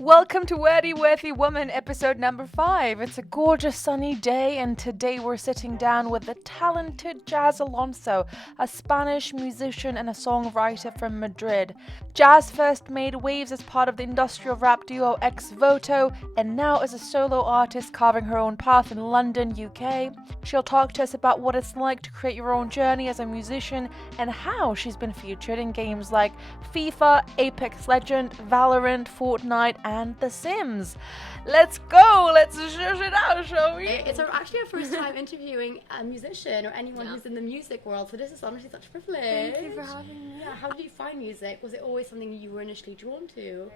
Welcome to Wordy Worthy Women, episode number 5. It's a gorgeous sunny day, and today we're sitting down with the talented Jazz Alonso, a Spanish musician and a songwriter from Madrid. Jazz first made waves as part of the industrial rap duo XVOTO, and now as a solo artist carving her own path in London, UK. She'll talk to us about what it's like to create your own journey as a musician and how she's been featured in games like FIFA, Apex Legends, Valorant, Fortnite, and The Sims. Let's go! Let's shush it out, shall we? It's actually our first time interviewing a musician or anyone who's in the music world, so this is honestly such a privilege. Thank you for having me. Yeah, how did you find music? Was it always something you were initially drawn to?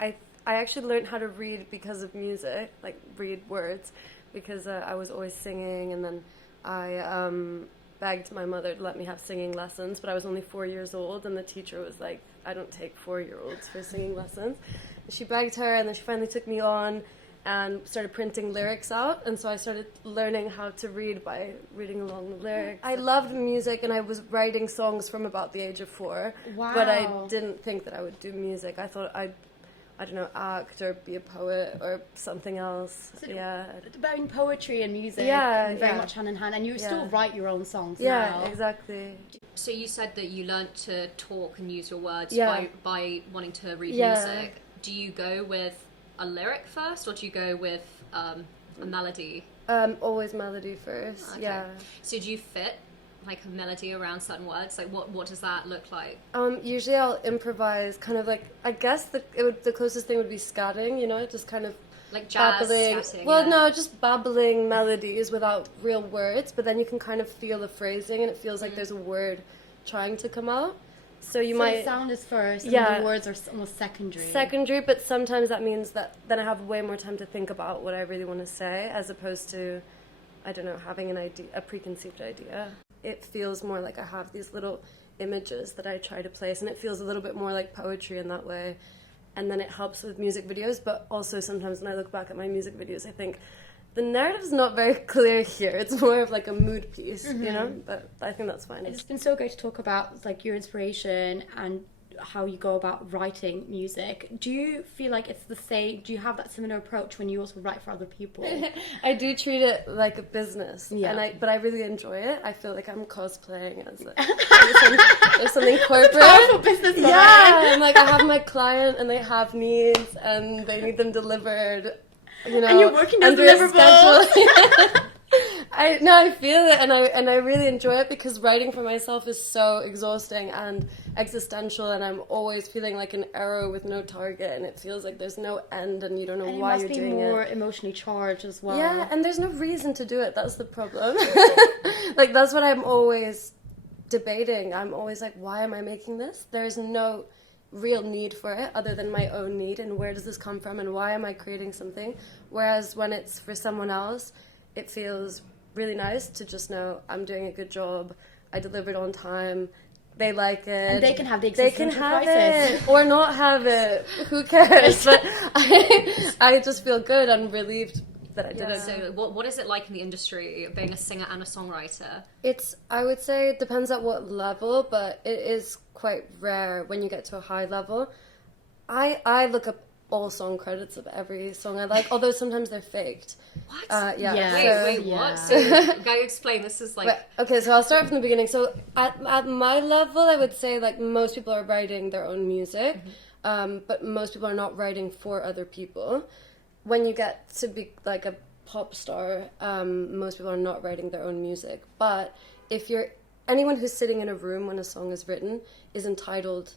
I actually learned how to read because of music, like read words, because I was always singing, and then I begged my mother to let me have singing lessons, but I was only 4 years old, and the teacher was like, I don't take 4-year-olds for singing lessons. And she begged her, and then she finally took me on and started printing lyrics out, and so I started learning how to read by reading along the lyrics. I loved music, and I was writing songs from about the age of 4, Wow. but I didn't think that I would do music. I thought I don't know, act or be a poet or something else. So yeah. About poetry and music, very much hand in hand, and you still write your own songs now. Yeah, exactly. So you said that you learnt to talk and use your words Yeah. by wanting to read Yeah. music. Do you go with a lyric first, or do you go with a melody? Always melody first. Okay. Yeah. So do you fit like a melody around certain words? Like what does that look like? Usually I'll improvise, kind of like, I guess the closest thing would be scatting, you know, just kind of Like jazz babbling. scatting, Well, yeah. no, just babbling melodies without real words, but then you can kind of feel the phrasing, and it feels like there's a word trying to come out. So you might... the sound is first, and Yeah. the words are almost secondary. Secondary, but sometimes that means that then I have way more time to think about what I really want to say, as opposed to, I don't know, having an idea, a preconceived idea. It feels more like I have these little images that I try to place, and it feels a little bit more like poetry in that way. And then it helps with music videos, but also sometimes when I look back at my music videos, I think the narrative's not very clear here. It's more of like a mood piece, you know? But I think that's fine. It's been so great to talk about like your inspiration and how you go about writing music. Do you feel like it's the same? Do you have that similar approach when you also write for other people? I do treat it like a business, Yeah. but I really enjoy it. I feel like I'm cosplaying as there's something corporate. Powerful business woman. Yeah, I'm like, I have my client and they have needs and they need them delivered. You know, And you're working those under a deliverables. schedule. I feel it, and I really enjoy it, because writing for myself is so exhausting and existential, and I'm always feeling like an arrow with no target, and it feels like there's no end, and you don't know And why it you're must be doing more it. emotionally charged as well. Yeah, and there's no reason to do it. That's the problem. Like, that's what I'm always debating. I'm always like, why am I making this? There's no real need for it other than my own need, and where does this come from, and why am I creating something? Whereas when it's for someone else, it feels really nice to just know I'm doing a good job, I delivered on time, they like it, And they can have the they can existential have crisis. it or not have it, who cares? But I just feel good and relieved that I did it. So what is it like in the industry, being a singer and a songwriter? I would say it depends at what level, but it is quite rare when you get to a high level. I look up all song credits of every song I like, although sometimes they're faked. What? Yeah. Wait, Yeah. what? So, can you explain? This is like... Okay, so I'll start from the beginning. So at my level, I would say like most people are writing their own music, but most people are not writing for other people. When you get to be like a pop star, most people are not writing their own music. But if anyone who's sitting in a room when a song is written is entitled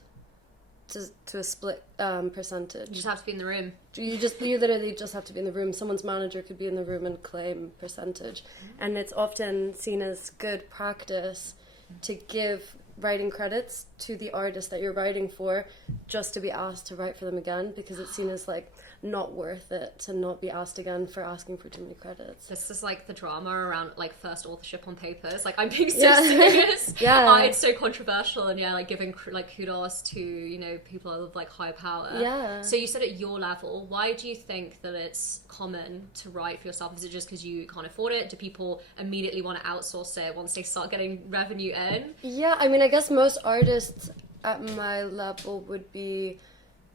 to a split percentage. You just have to be in the room. You literally just have to be in the room. Someone's manager could be in the room and claim percentage. And it's often seen as good practice to give writing credits to the artist that you're writing for, just to be asked to write for them again, because it's seen as like not worth it to not be asked again for asking for too many credits. This is like the drama around like first authorship on papers. Like I'm being so serious. Yeah. It's so controversial, and like giving like kudos to people of like high power. Yeah. So you said at your level, why do you think that it's common to write for yourself? Is it just because you can't afford it? Do people immediately want to outsource it once they start getting revenue in? Yeah, I mean, I guess most artists at my level would be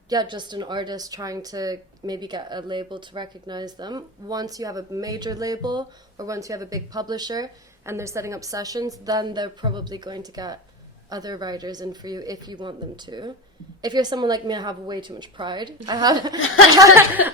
just an artist trying to maybe get a label to recognize them. Once you have a major label or once you have a big publisher and they're setting up sessions, then they're probably going to get other writers in for you if you want them to. If you're someone like me, I have way too much pride. I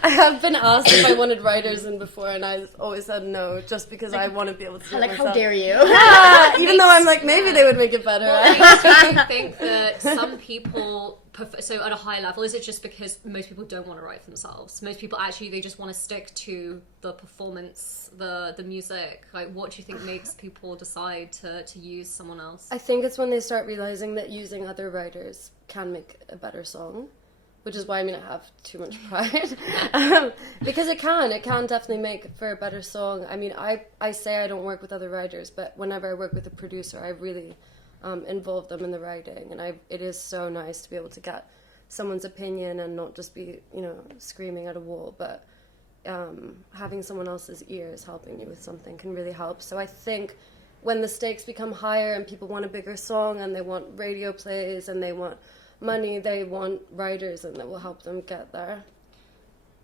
have been asked if I wanted writers in before, and I always said no, just because I want to be able to do it Like, myself. how dare you? Yeah, even though I'm like, maybe they would make it better. Well, I think that some people so at a high level, is it just because most people don't want to write for themselves? Most people actually, they just want to stick to the performance, the music. Like, what do you think makes people decide to use someone else? I think it's when they start realizing that using other writers can make a better song, which is why I have too much pride. Because it can definitely make for a better song. I mean, I say I don't work with other writers, but whenever I work with a producer, I really involve them in the writing, and it is so nice to be able to get someone's opinion and not just be, screaming at a wall, but having someone else's ears helping you with something can really help. So I think when the stakes become higher and people want a bigger song and they want radio plays and they want money, they want writers, and that will help them get there.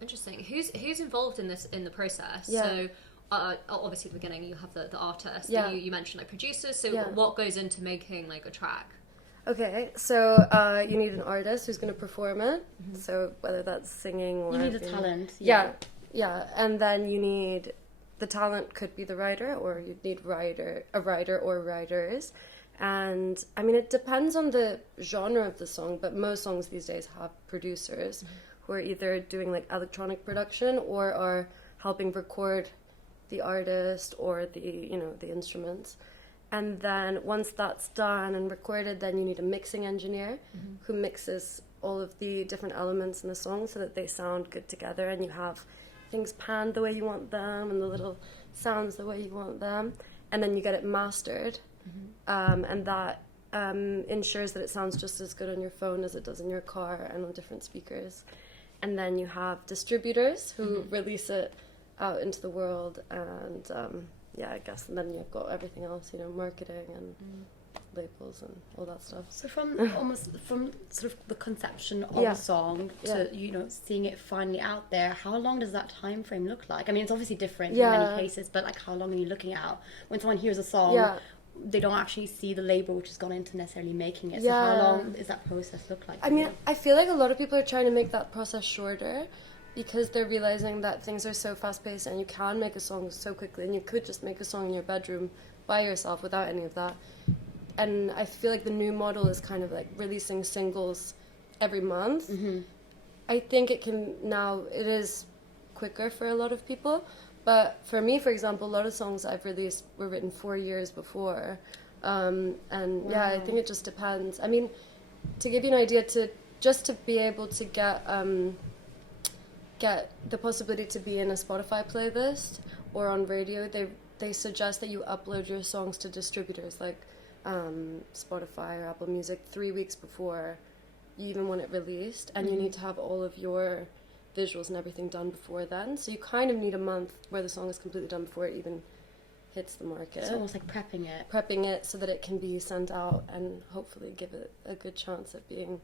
Interesting. Who's involved in the process? Yeah. So obviously at the beginning you have the artist. Yeah. You mentioned like producers. So Yeah. what goes into making like a track? Okay, so you need an artist who's going to perform it. Mm-hmm. So whether that's singing or You need a talent. Yeah, and then you need the talent. Could be the writer, or you'd need a writer or writers. And I mean, it depends on the genre of the song, but most songs these days have producers who are either doing like electronic production or are helping record the artist or the instruments. And then once that's done and recorded, then you need a mixing engineer who mixes all of the different elements in the song so that they sound good together, and you have things panned the way you want them and the little sounds the way you want them, and then you get it mastered. And that ensures that it sounds just as good on your phone as it does in your car and on different speakers. And then you have distributors who release it out into the world, and I guess, and then you've got everything else, marketing and labels and all that stuff. So from sort of the conception of Yeah. a song to seeing it finally out there, how long does that time frame look like? I mean, it's obviously different in many cases, but like, how long are you looking at when someone hears a song? Yeah. They don't actually see the label which has gone into necessarily making it. So how long does that process look like? I mean, I feel like a lot of people are trying to make that process shorter because they're realizing that things are so fast-paced and you can make a song so quickly, and you could just make a song in your bedroom by yourself without any of that. And I feel like the new model is kind of like releasing singles every month. I think it is quicker for a lot of people. But for me, for example, a lot of songs I've released were written 4 years before. I think it just depends. I mean, to give you an idea, to be able to get the possibility to be in a Spotify playlist or on radio, they suggest that you upload your songs to distributors like Spotify or Apple Music 3 weeks before you even want it released, and you need to have all of your visuals and everything done before then. So you kind of need a month where the song is completely done before it even hits the market. It's almost like prepping it So that it can be sent out and hopefully give it a good chance at being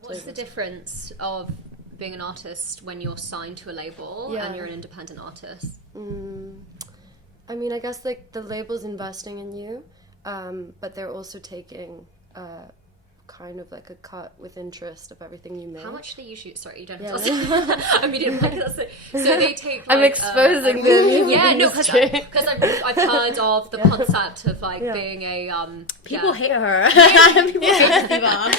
What's the difference of being an artist when you're signed to a label and you're an independent artist? I mean, I guess like the label's investing in you, but they're also taking kind of like a cut with interest of everything you make. How much do they usually? Sorry, you don't have to. Immediately, that's it. So they take. Like, I'm exposing the industry. because I've heard of the concept of like being a People hate her. People hate Steva.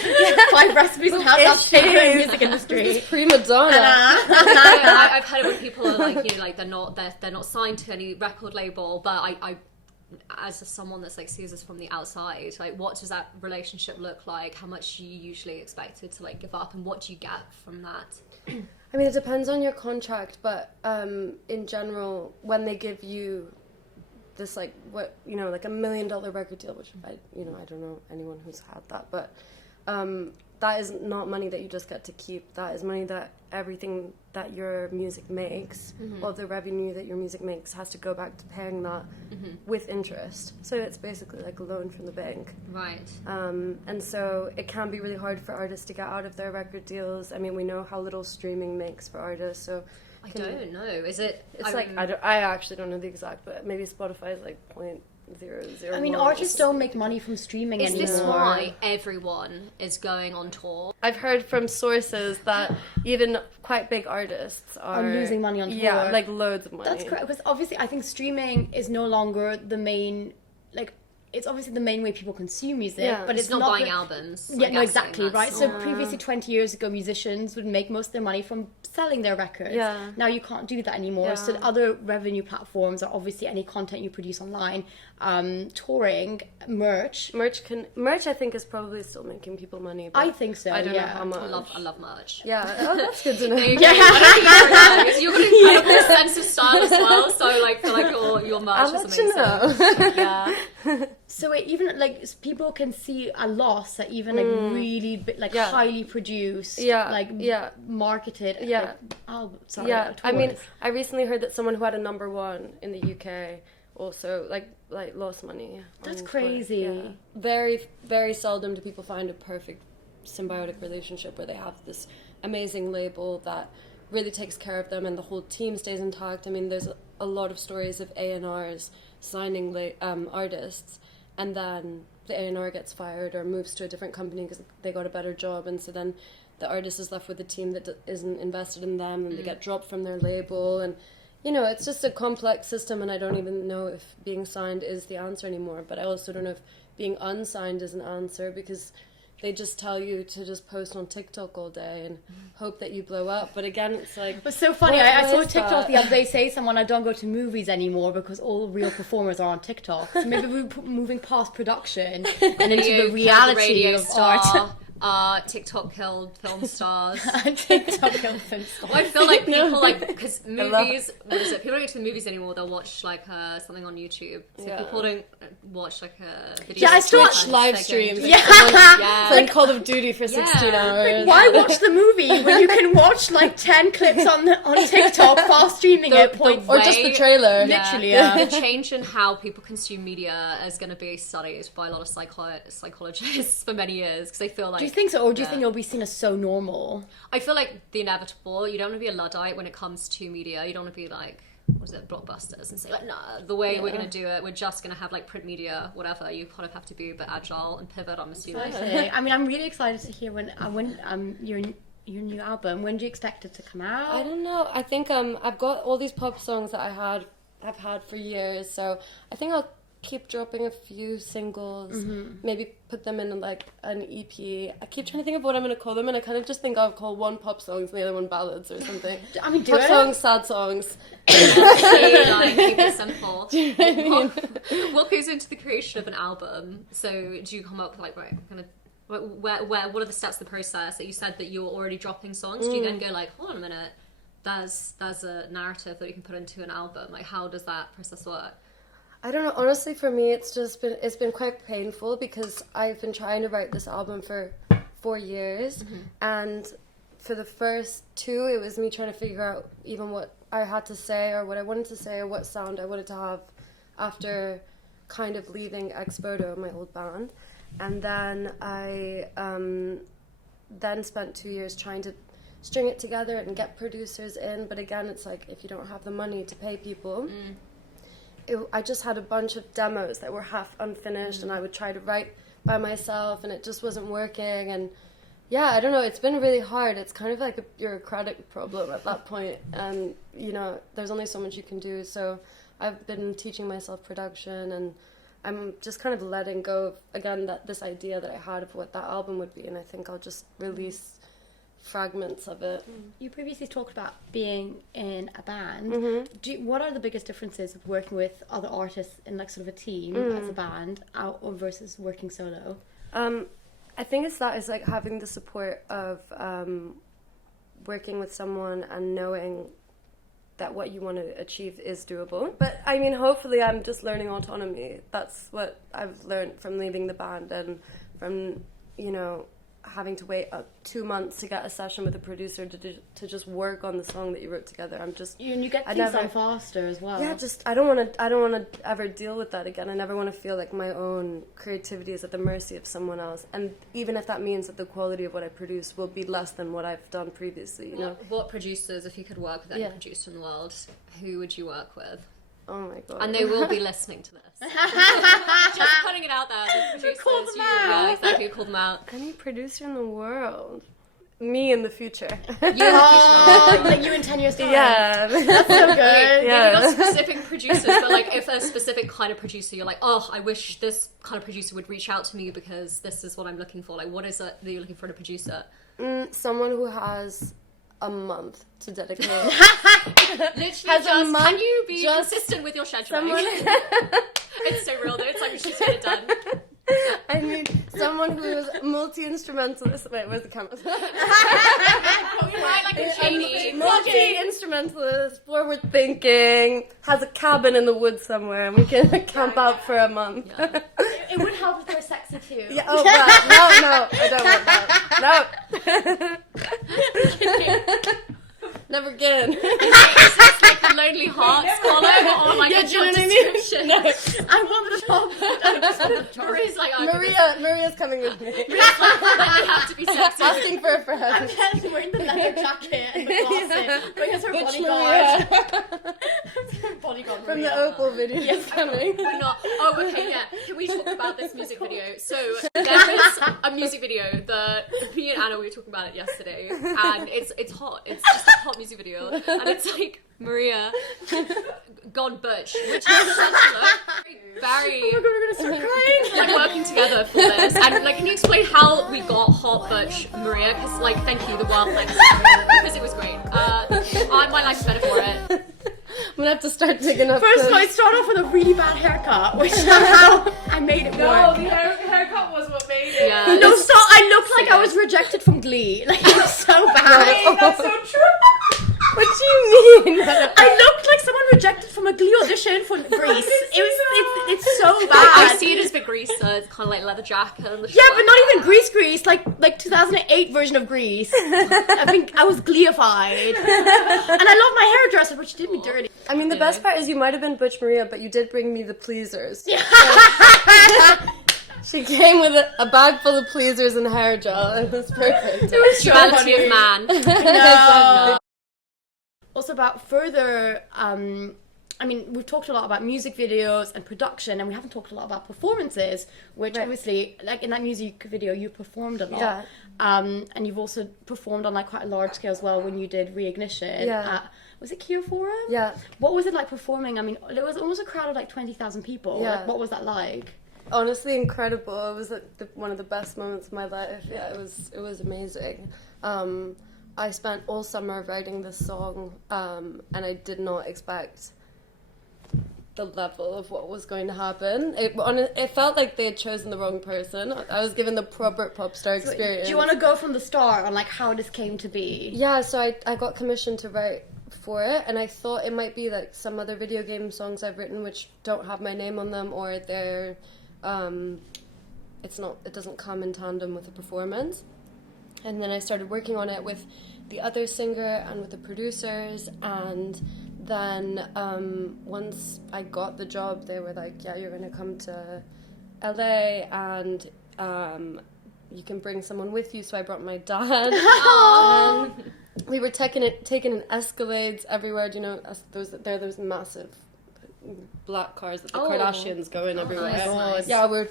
5 recipes on how to shape her in the music industry. It's prima donna. I've heard it when people are like, like they're not signed to any record label, but I as someone that's like sees this from the outside, like what does that relationship look like? How much are you usually expected to like give up, and what do you get from that? I mean, it depends on your contract, but in general, when they give you this like like $1 million record deal, which I don't know anyone who's had that, but that is not money that you just get to keep. That is money that everything that your music makes, all the revenue that your music makes, has to go back to paying that with interest. So it's basically like a loan from the bank. Right. And so it can be really hard for artists to get out of their record deals. I mean, we know how little streaming makes for artists, so... I don't know. Is it... It's I actually don't know the exact, but maybe Spotify is like 0.001. I mean, artists don't make money from streaming anymore. Is this why everyone is going on tour? I've heard from sources that even quite big artists are losing money on tour. Yeah, like loads of money. That's correct, because obviously I think streaming is no longer the main, like, it's obviously the main way people consume music, but it's not buying albums. Yeah, no, exactly, right? So not... previously, 20 years ago, musicians would make most of their money from selling their records. Yeah. Now you can't do that anymore. Yeah. So the other revenue platforms are obviously any content you produce online, touring, merch. Merch I think is probably still making people money. But I think so. I don't know how much. I love merch. Yeah, oh, that's good to know. You're going to have this sense of style as well. So like, feel like your merch is amazing. Yeah. So even like people can see a loss at even like really highly produced, marketed album. Sorry, yeah. I tours. mean, I recently heard that someone who had a #1 in the UK also like lost money. That's crazy. Yeah. Very, very seldom do people find a perfect symbiotic relationship where they have this amazing label that really takes care of them and the whole team stays intact. I mean, there's a lot of stories of A&Rs signing artists, and then the A&R gets fired or moves to a different company because they got a better job, and so then the artist is left with a team that isn't invested in them, and they get dropped from their label, and you know, it's just a complex system, and I don't even know if being signed is the answer anymore, but I also don't know if being unsigned is an answer, because they just tell you to just post on TikTok all day and hope that you blow up. But again, it's like... It was so funny. I saw TikTok the other day say someone, I don't go to movies anymore because all real performers are on TikTok. So maybe we're moving past production and into the reality of art. TikTok killed film stars. TikTok killed film stars. Well, I feel like people because movies. What is it? People don't go to the movies anymore. They'll watch like something on YouTube. So people don't watch like a video. Yeah, I still watch live streams. Like Call of Duty for 16 hours. Like, why watch the movie when you can watch like 10 clips on TikTok while streaming it? Or just the trailer. Literally, The change in how people consume media is going to be studied by a lot of psychologists for many years, because they feel like... Do you think so, or do you think it'll be seen as so normal? I feel like the inevitable. You don't want to be a Luddite when it comes to media. You don't want to be like, what is it, blockbusters, and say like, nah, the way we're going to do it, we're just going to have like print media, whatever. You kind of have to be a bit agile and pivot, I'm assuming. I mean, I'm really excited to hear when your new album. When do you expect it to come out? I don't know. I think I've got all these pop songs that I've had for years, so I think I'll keep dropping a few singles, maybe put them in like an EP. I keep trying to think of what I'm going to call them, and I kind of just think I'll call one pop songs and the other one ballads or something. I mean, pop songs, sad songs. Keep it simple. What goes into the creation of an album? So do you come up like, right, I'm gonna... what are the steps of the process? That you said that you're already dropping songs. Do you then go like, hold on a minute, there's a narrative that you can put into an album? Like, how does that process work? I don't know. Honestly, for me, it's been quite painful, because I've been trying to write this album for 4 years, and for the first 2, it was me trying to figure out even what I had to say, or what I wanted to say, or what sound I wanted to have after kind of leaving XVOTO, my old band. And then I then spent 2 years trying to string it together and get producers in, but again, it's like, if you don't have the money to pay people... I just had a bunch of demos that were half unfinished, and I would try to write by myself, and it just wasn't working. And yeah, I don't know, it's been really hard. It's kind of like a bureaucratic problem at that point, and you know, there's only so much you can do. So I've been teaching myself production, and I'm just kind of letting go of, again, this idea that I had of what that album would be, and I think I'll just release fragments of it. You previously talked about being in a band. What are the biggest differences of working with other artists in like sort of a team as a band versus working solo? I think it's like having the support of working with someone and knowing that what you want to achieve is doable. But I mean, hopefully I'm just learning autonomy. That's what I've learned from leaving the band and from, you know, having to wait 2 months to get a session with a producer to just work on the song that you wrote together. You get things done faster as well. Yeah, I don't want to ever deal with that again. I never want to feel like my own creativity is at the mercy of someone else. And even if that means that the quality of what I produce will be less than what I've done previously, you know. What producers, if you could work with any producer in the world, who would you work with? Oh my god. And they will be listening to this. Just putting it out there. The producers, Call them out. Yeah, exactly. Call them out. Any producer in the world. Me in the future. Like you in 10 years time. Yeah. That's so good. Maybe not specific producers, but like if a specific kind of producer, you're like, oh, I wish this kind of producer would reach out to me because this is what I'm looking for. Like, what is it that you're looking for in a producer? Someone who has a month to dedicate. Literally, can you be consistent with your scheduling? It's so real though. It's like we should get it done. I mean, someone who is multi-instrumentalist. Wait, where's the camera? Like a genie. Multi-instrumentalist, forward-thinking, has a cabin in the woods somewhere, and we can camp out for a month. Yeah. It would help if they're sexy too. Yeah. Oh, right. No, I don't want that. No. Never again. It's like a Lonely Hearts column or like a job description. No. I want the job. I just want the job. Maria's like, Maria's coming with me. they have to be sexy. Asking for a friend. I'm just wearing the leather jacket and the glasses because her bodyguard. Bodyguard From Maria. the Opal video. Yes, coming. We're not. Oh, okay, yeah. Can we talk about this music video? So there is a music video that me and Anna, we were talking about it yesterday, and it's hot. It's just a hot music video, and it's like Maria gone butch, which is such a look. Very. Oh my god, we're gonna start crying. Like working together for this, and like, can you explain how we got hot butch, Maria? Because like, thank you, the wildlings, because it was great. My life's better for it. I'm gonna have to start digging up. First, I start off with a really bad haircut, which somehow I made it work. the haircut was what made it. Yeah. No, stop! I looked like I was rejected from Glee. Like, it was so bad. That's so true. What do you mean? I looked like someone rejected from a Glee audition for Grease. It's so bad. I see it as the Grease, so it's kind of like leather jacket and the Yeah, but not even Grease, like 2008 version of Grease. I think I was Gleeified. And I love my hairdresser, but she did me dirty. I mean, the best part is you might have been Butch Maria, but you did bring me the pleasers. Yeah. She came with a bag full of pleasers and hair gel. It was perfect. It was duality of man. No. Also about further, I mean, we've talked a lot about music videos and production, and we haven't talked a lot about performances, which obviously, like in that music video, you performed a lot. Yeah. And you've also performed on like quite a large scale as well when you did Reignition. Yeah. Was it Kia Forum? Yeah. What was it like performing? I mean, there was almost a crowd of like 20,000 people. Yeah. Like, what was that like? Honestly, incredible. It was like one of the best moments of my life. Yeah, it was amazing. I spent all summer writing this song, and I did not expect the level of what was going to happen. It felt like they had chosen the wrong person. I was given the proper pop star experience. Do you want to go from the start on like how this came to be? Yeah, so I got commissioned to write for it, and I thought it might be like some other video game songs I've written which don't have my name on them, or they're it doesn't come in tandem with the performance. And then I started working on it with the other singer and with the producers, and then once I got the job, they were like, yeah, you're going to come to LA, and you can bring someone with you. So I brought my dad. We were taking in Escalades everywhere. Do you know those massive black cars that the Kardashians go in everywhere? Nice. Yeah, we're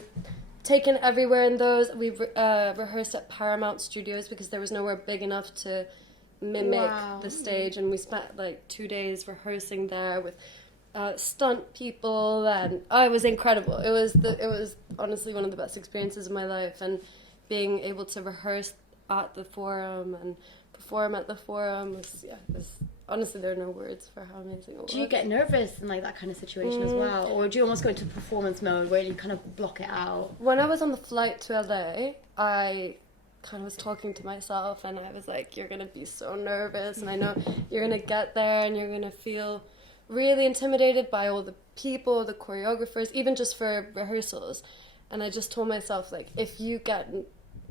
taken everywhere in those. We rehearsed at Paramount Studios because there was nowhere big enough to mimic the stage, and we spent like 2 days rehearsing there with stunt people, and it was incredible. It was honestly one of the best experiences of my life, and being able to rehearse at the Forum and perform at the Forum was honestly, there are no words for how amazing it was. Do you get nervous in like that kind of situation as well, or do you almost go into performance mode where you kind of block it out? When I was on the flight to LA, I kind of was talking to myself, and I was like, you're going to be so nervous, and I know you're going to get there and you're going to feel really intimidated by all the people, the choreographers, even just for rehearsals. And I just told myself, like, if you get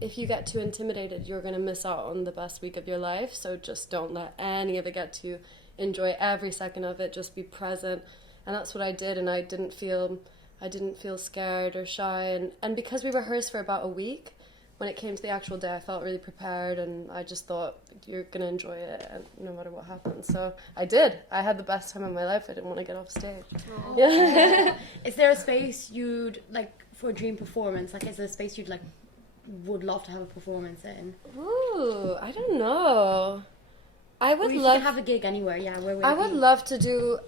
if you get too intimidated, you're going to miss out on the best week of your life. So just don't let any of it get to you. Enjoy every second of it. Just be present. And that's what I did. And I didn't feel scared or shy. And because we rehearsed for about a week, when it came to the actual day, I felt really prepared. And I just thought, you're going to enjoy it no matter what happens. So I did. I had the best time of my life. I didn't want to get off stage. Aww. Yeah. Is there a space you'd, like, for a dream performance? Like, is there a space you'd, like, would love to have a performance in? Ooh, I don't know. I would love to have a gig anywhere. Yeah, where would I it would be? love to do.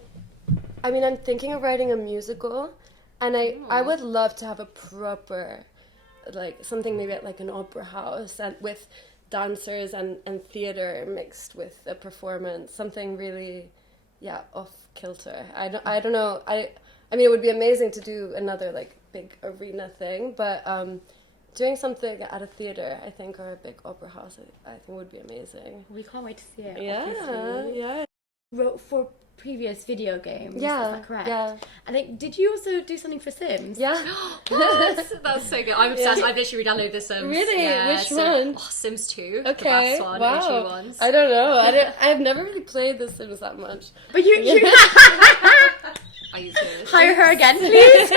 I mean, I'm thinking of writing a musical, and I would love to have a proper, like something maybe at like an opera house and with dancers and theater mixed with a performance. Something really, off kilter. I don't know. I mean, it would be amazing to do another like big arena thing, but doing something at a theater, I think, or a big opera house, I think would be amazing. We can't wait to see it. Yeah, obviously. yeah. Wrote for previous video games. Yeah, is that correct? yeah. I think. Did you also do something for Sims? Yeah. That's so good. I'm obsessed. I've literally re-downloaded the Sims. Really? Yeah, Which one? Oh, Sims 2. Okay. The best one. Wow. OG ones. I don't know. I've never really played The Sims that much. But you Are you serious? hire her again, please.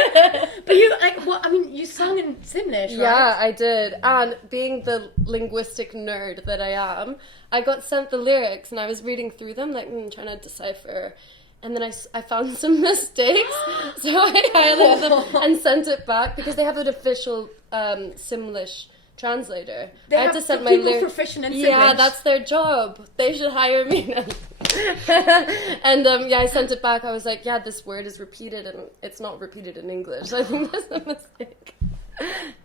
But you I mean, you sung in Simlish, right? Yeah, I did. And being the linguistic nerd that I am, I got sent the lyrics and I was reading through them, like trying to decipher. And then I found some mistakes, so I highlighted them and sent it back because they have an official Simlish translator. They I had have to send my people lyrics. proficient in Simlish. Yeah, that's their job. They should hire me now. And I sent it back. I was like, this word is repeated and it's not repeated in English. I think that's a mistake.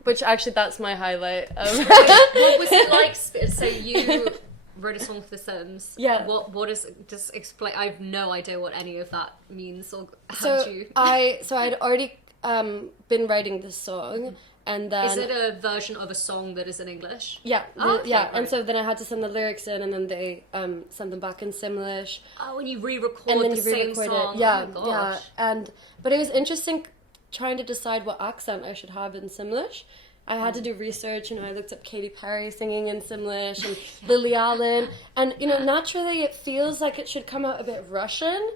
Which actually, that's my highlight. What was it like? So you wrote a song for The Sims. Yeah. What is? Just explain. I have no idea what any of that means. Or So you? I'd already been writing this song. And then, is it a version of a song that is in English? Yeah, Okay, yeah. right. And so then I had to send the lyrics in, and then they sent them back in Simlish. Oh, and you re-record And then the you same re-record song. it. Yeah, Oh my gosh. But it was interesting trying to decide what accent I should have in Simlish. I had to do research. I looked up Katy Perry singing in Simlish and Lily Allen, and naturally it feels like it should come out a bit Russian,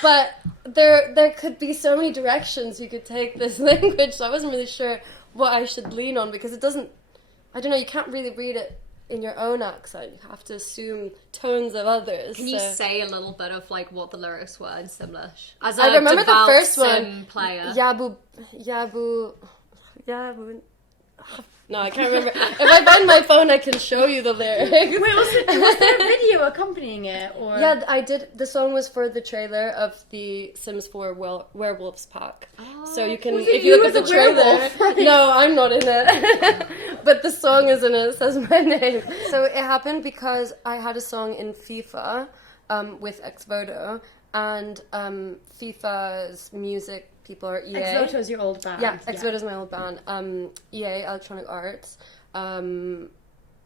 but there could be so many directions you could take this language. So I wasn't really sure what I should lean on because it doesn't. I don't know. You can't really read it in your own accent. You have to assume tones of others. Can you say a little bit of like what the lyrics were in Simlish? As a I remember the devout first Sim one. player. Yabu. No, I can't remember. If I find my phone, I can show you the lyrics. Wait, was there a video accompanying it? Or? Yeah, I did. The song was for the trailer of the Sims 4 Werewolves pack. So you can, Was it if you you look at as the a trailer. werewolf? No, I'm not in it. But the song is in it. It says my name. So it happened because I had a song in FIFA with XVOTO, and FIFA's music people are EA. XVOTO is your old band. Yeah, XVOTO is my old band. EA, Electronic Arts, own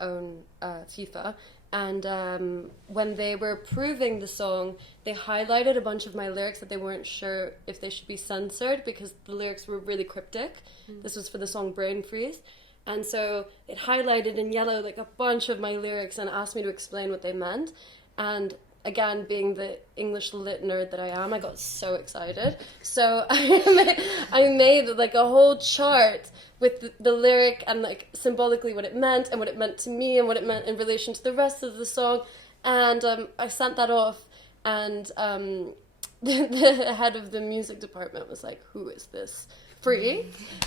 FIFA. And when they were approving the song, they highlighted a bunch of my lyrics that they weren't sure if they should be censored because the lyrics were really cryptic. This was for the song Brain Freeze. And so it highlighted in yellow like a bunch of my lyrics and asked me to explain what they meant. And again, being the English lit nerd that I am, I got so excited. So I made like a whole chart with the lyric and like symbolically what it meant and what it meant to me and what it meant in relation to the rest of the song. And I sent that off, and the head of the music department was like, "Who is this? Free?"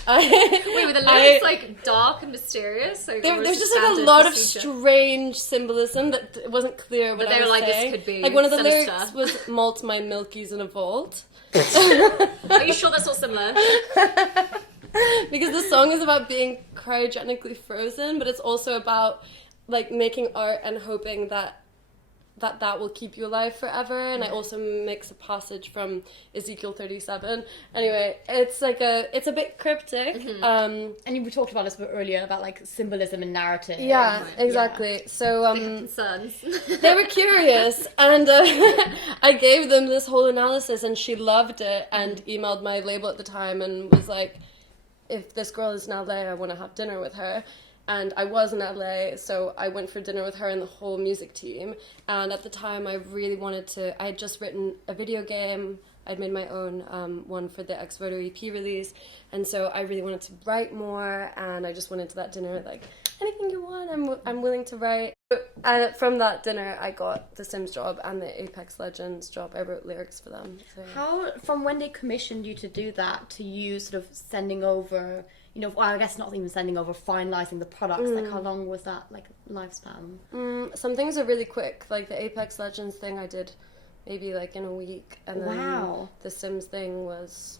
Wait, were the lyrics like dark and mysterious? So There's just like a lot of strange symbolism that it wasn't clear what But they I was were like, saying. this could be like one of the sinister. lyrics was "Malt my milkies in a vault." Are you sure that's not similar? Because the song is about being cryogenically frozen, but it's also about like making art and hoping that will keep you alive forever. And I also mix a passage from Ezekiel 37. Anyway, it's a bit cryptic. And we talked about this a bit earlier about like symbolism and narrative. Yeah, exactly. So They have concerns. they were curious, and I gave them this whole analysis, and she loved it and emailed my label at the time and was like, "If this girl is in LA, I want to have dinner with her." And I was in LA, so I went for dinner with her and the whole music team. And at the time, I really wanted to... I had just written a video game. I'd made my own one for the XVOTO EP release. And so I really wanted to write more. And I just went into that dinner like, anything you want, I'm willing to write. And from that dinner, I got the Sims job and the Apex Legends job. I wrote lyrics for them. So. How, from when they commissioned you to do that, to you sort of sending over... You know, well, I guess not even sending over, finalising the products. Like, how long was that, like, lifespan? Some things are really quick. Like, the Apex Legends thing I did maybe, like, in a week. And then the Sims thing was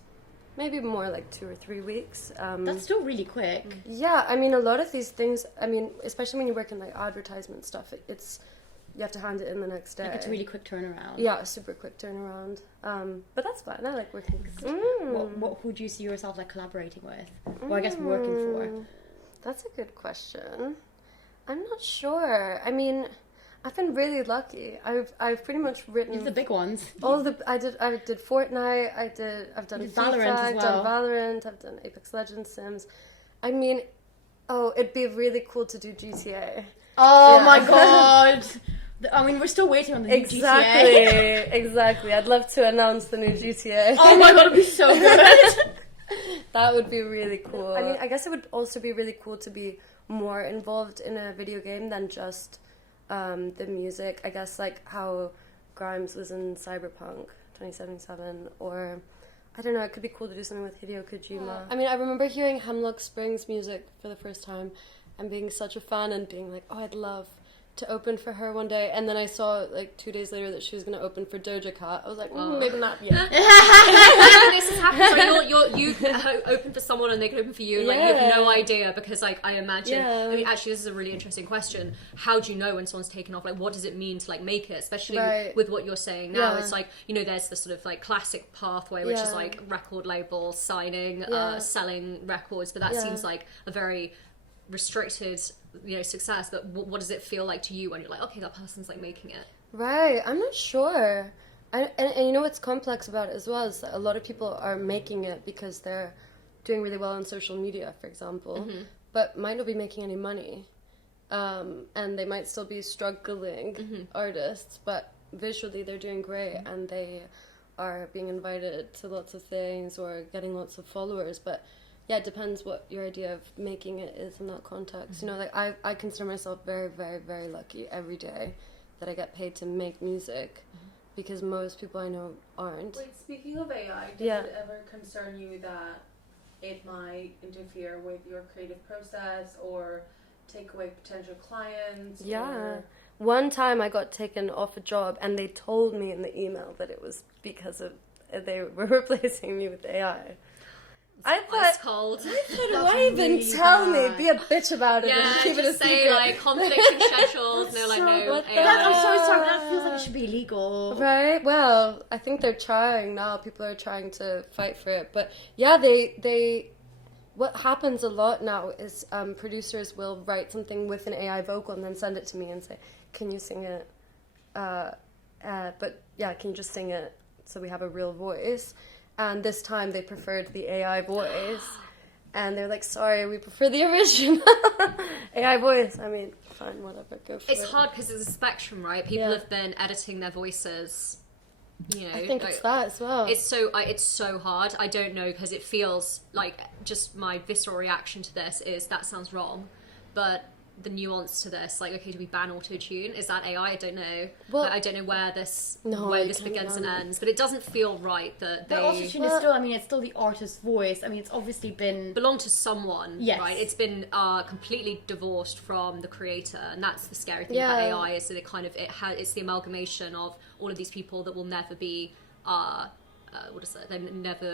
maybe more like 2 or 3 weeks. That's still really quick. Yeah, I mean, a lot of these things, I mean, especially when you work in, like, advertisement stuff, it's... You have to hand it in the next day. Like, it's a really quick turnaround. Yeah, a super quick turnaround. But that's fine. I like working. Who do you see yourself like collaborating with? Or I guess working for? That's a good question. I'm not sure. I mean, I've been really lucky. I've pretty much written the big ones. I did Fortnite. I've done FIFA, Valorant as well. I've done Valorant. I've done Apex Legends, Sims. I mean, it'd be really cool to do GTA. Oh my god. I mean, we're still waiting on the new GTA. Exactly. I'd love to announce the new GTA. Oh my god, it'd be so good. That would be really cool. I mean, I guess it would also be really cool to be more involved in a video game than just the music. I guess like how Grimes was in Cyberpunk 2077, or I don't know, it could be cool to do something with Hideo Kojima. I mean, I remember hearing Hemlock Springs music for the first time and being such a fan and being like, I'd love to open for her one day. And then I saw like 2 days later that she was going to open for Doja Cat. I was like, maybe not yet. This has happened. Like you open for someone and they can open for you. And, like, you have no idea because, like, I imagine. I mean, actually, this is a really interesting question. How do you know when someone's taken off? Like, what does it mean to like make it? Especially with what you're saying now. It's like, you know, there's the sort of like classic pathway, which is like record label signing, selling records. But that seems like a very restricted, you know, success. But what does it feel like to you when you're like, okay, that person's like making it? Right, I'm not sure. And you know what's complex about it as well is that a lot of people are making it because they're doing really well on social media, for example, but might not be making any money. And they might still be struggling artists, but visually they're doing great and they are being invited to lots of things or getting lots of followers. But yeah, it depends what your idea of making it is in that context. You know, like I consider myself very, very, very lucky every day that I get paid to make music because most people I know aren't. Wait, speaking of AI, does it ever concern you that it might interfere with your creative process or take away potential clients? Yeah. Or... One time I got taken off a job and they told me in the email that it was because of they were replacing me with AI. I thought, cold. why even tell me? Be a bitch about it and keep it a just say secret. like conflicting schedules. No, like no. I'm so sorry, but that feels like it should be illegal. Right? Well, I think they're trying now. People are trying to fight for it. But yeah, they what happens a lot now is producers will write something with an AI vocal and then send it to me and say, can you sing it? But yeah, can you just sing it so we have a real voice? And this time they preferred the AI voice. And they're like, sorry, we prefer the original AI voice. I mean, fine, whatever, go for it. It's hard because it's a spectrum, right? People have been editing their voices, you know. I think it's that as well. It's so hard. I don't know, because it feels like just my visceral reaction to this is that sounds wrong. But the nuance to this, like, okay, do we ban auto-tune? Is that AI? I don't know. Well, I don't know where this begins and ends, but it doesn't feel right that the auto-tune is still, I mean, it's still the artist's voice. I mean, it's obviously been... belonged to someone, right? It's been completely divorced from the creator, and that's the scary thing about AI, is that it's the amalgamation of all of these people that will never be...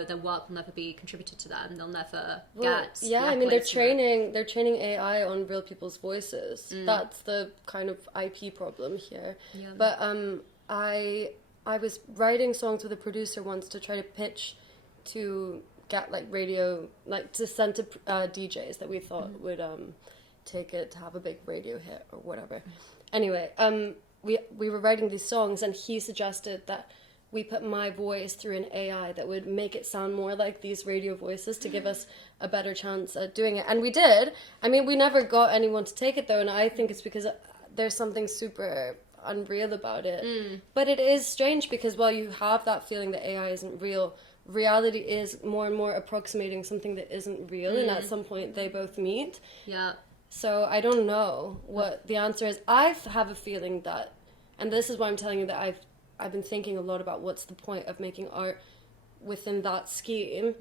their work will never be contributed to them. They'll never get. Yeah, I mean, they're training AI on real people's voices. That's the kind of IP problem here. Yeah. But I was writing songs with a producer once to try to pitch to get like radio, like to send to DJs that we thought would take it to have a big radio hit or whatever. Anyway, we were writing these songs and he suggested that we put my voice through an AI that would make it sound more like these radio voices to give us a better chance at doing it. And we did. I mean, we never got anyone to take it, though, and I think it's because there's something super unreal about it. But it is strange because while you have that feeling that AI isn't real, reality is more and more approximating something that isn't real, and at some point they both meet. Yeah. So I don't know what the answer is. I have a feeling that, and this is why I'm telling you that I've been thinking a lot about what's the point of making art within that scheme.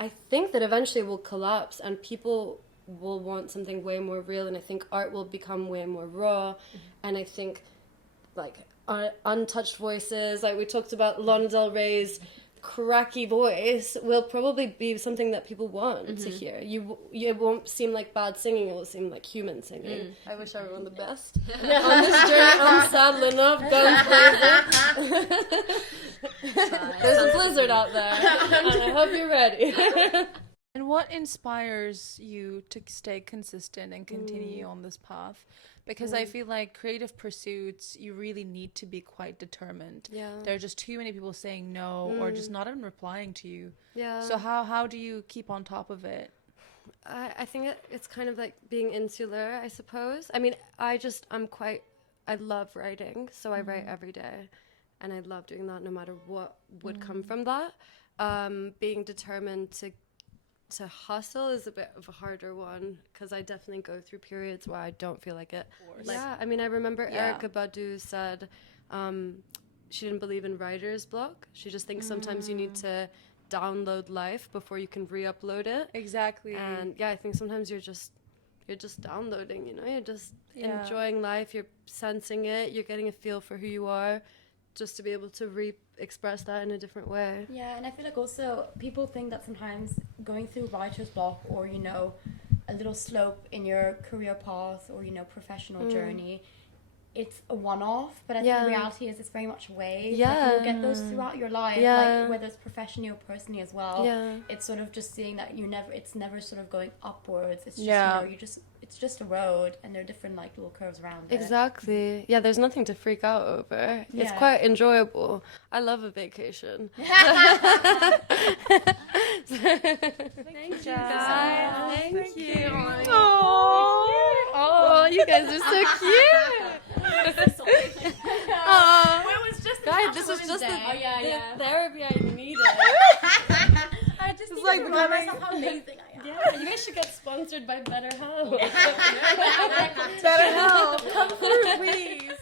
I think that eventually it will collapse and people will want something way more real, and I think art will become way more raw. And I think like untouched voices, like we talked about Lana Del Rey's cracky voice, will probably be something that people want to hear. It won't seem like bad singing, it will seem like human singing. I wish everyone the best on this journey. I'm saddling up, guns blazing. There's a blizzard out there, and I hope you're ready. And what inspires you to stay consistent and continue on this path? Because I feel like creative pursuits, you really need to be quite determined. Yeah. There are just too many people saying no or just not even replying to you. Yeah. So how do you keep on top of it? I think it's kind of like being insular, I suppose. I mean, I love writing, so I write every day. And I love doing that no matter what would come from that. Being determined to hustle is a bit of a harder one because I definitely go through periods where I don't feel like it. Yeah, I mean, I remember Erykah Badu said she didn't believe in writer's block. She just thinks sometimes you need to download life before you can re-upload it. Exactly. And yeah, I think sometimes you're just downloading, you're just enjoying life, you're sensing it, you're getting a feel for who you are, just to be able to express that in a different way. Yeah, and I feel like also people think that sometimes going through writer's block or, a little slope in your career path or, professional journey, it's a one-off, but I think the reality is it's very much waves. Yeah. Like, you'll get those throughout your life, like whether it's professionally or personally as well. Yeah. It's sort of just seeing that it's never sort of going upwards. It's just, it's just a road, and there are different like little curves around it. Exactly. Yeah, there's nothing to freak out over. It's Yeah. quite enjoyable. I love a vacation. Thank you, guys. Thank you. Oh, you guys are so cute. Guys, this was just the therapy I needed. I just need like to the remind guy- myself how amazing I am. Yeah, you guys should get sponsored by BetterHelp. BetterHelp, come through, please.